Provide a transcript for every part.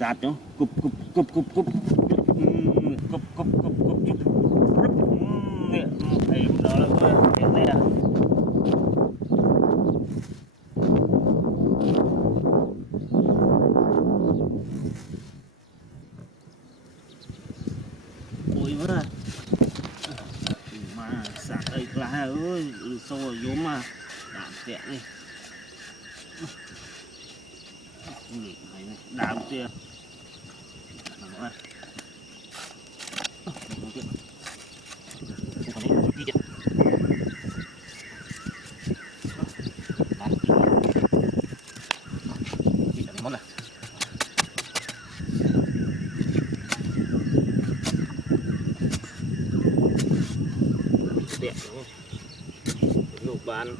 sạt đó cụp cụp cụp cụp cụp cụp cụp cụp cụp cụp em đó là cái này à ôi mà sạt đây là ơi sâu ở dưới mà đạm tẹt đi đạm kia bán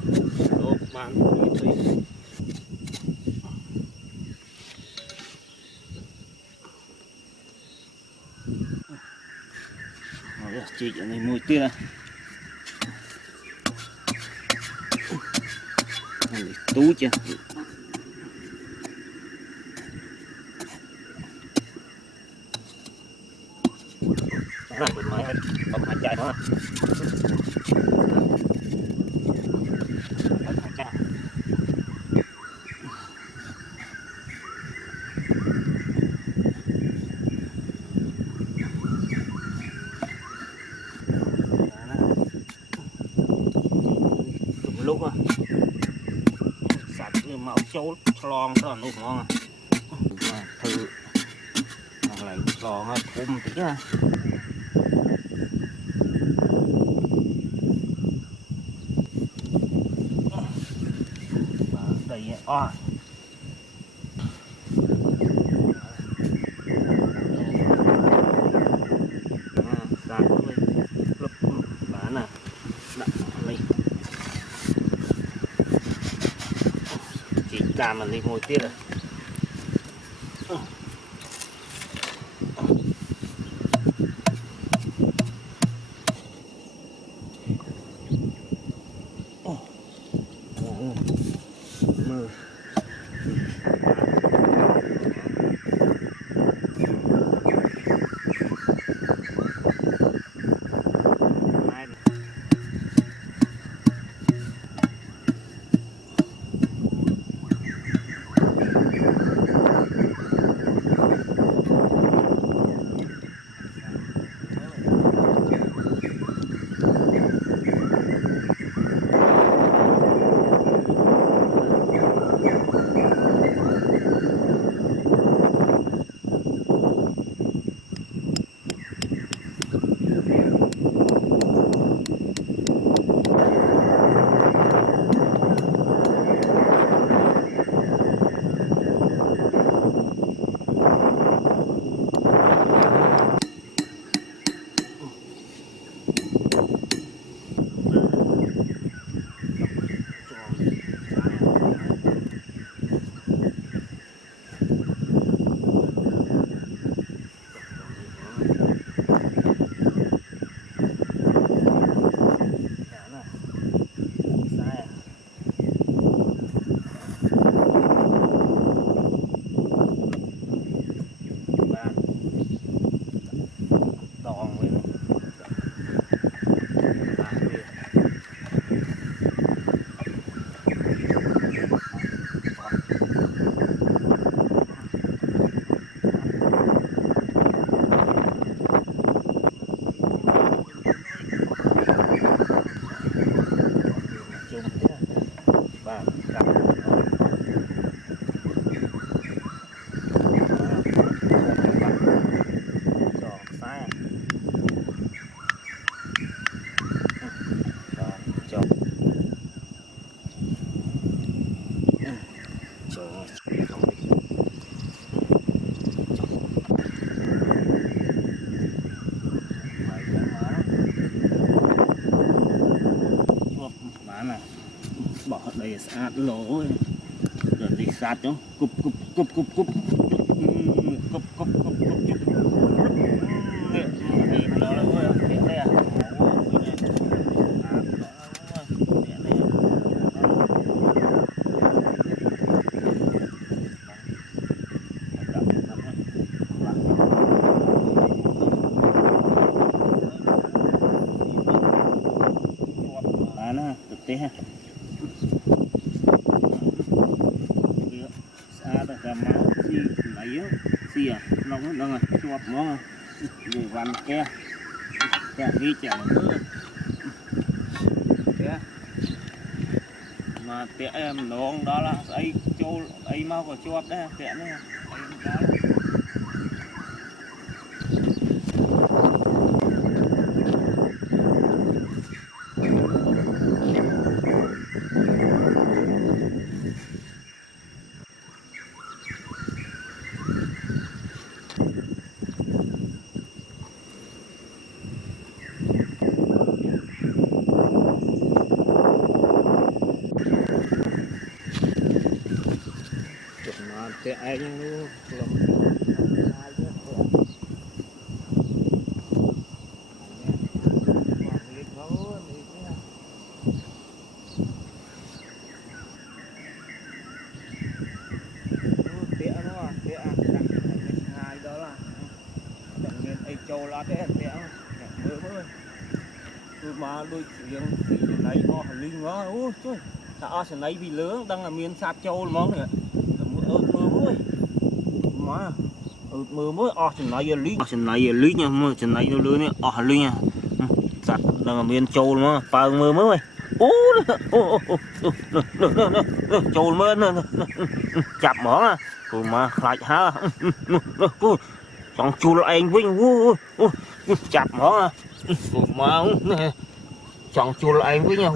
chị ở này mùi tia này tú chưa đó là máy không hạt chạy đó lúc á sạch như máu chấu lon đó là nụ ngon à thử lại lon á thum tí á đây à sạch lên lúc bán à đặt lên làm mà đi ngồi tiếp rồi mưa bỏ đây sạt lỗ rồi đi sạt đó cụp cụp cụp cụp cụp cụp cụp cụp đó là đây à thế ha xa ta cả máu xì lấy xì à nóng nóng à chuột món à để vằn ke đi chả nữa mà tệ em nón đó là ấy châu ấy mau của chuột đấy tệ nữa tệ anh luôn châu lá thế tôi mà đôi chuyện này o linh quá ôi trời ta sẽ lấy vì lớn đang là miền sạt châu món này mưa mưa mà mưa mới o sẽ lấy lý nha mưa sẽ lấy lưới này o lý nha sạt đang là miền châu mà pha mưa mới châu mới chặt mỏ à rồi mà lại hả chọn chua anh với chặt mỏ à rồi mà chọn chua anh với nhau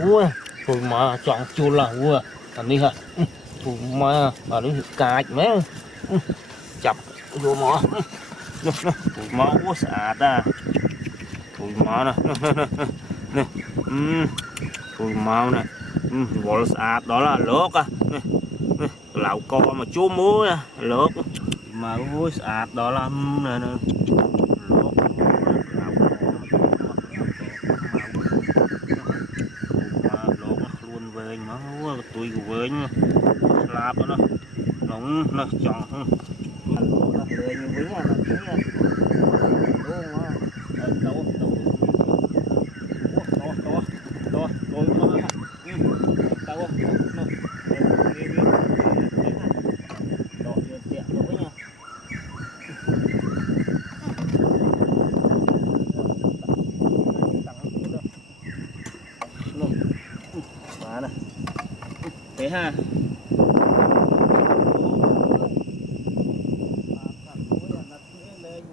rồi mà chọn chua là anh đi hả rồi mà ở đây cài mấy chặt vô mỏ rồi mà sạt à rồi mà nè rồi mà nè gọi sạt đó là lốp à lẩu co mà chúa muối lốp mà muối sạt đó là lốp luôn về nó tuổi của về lạp đó nóng nó chọn về như vĩnh là thế ha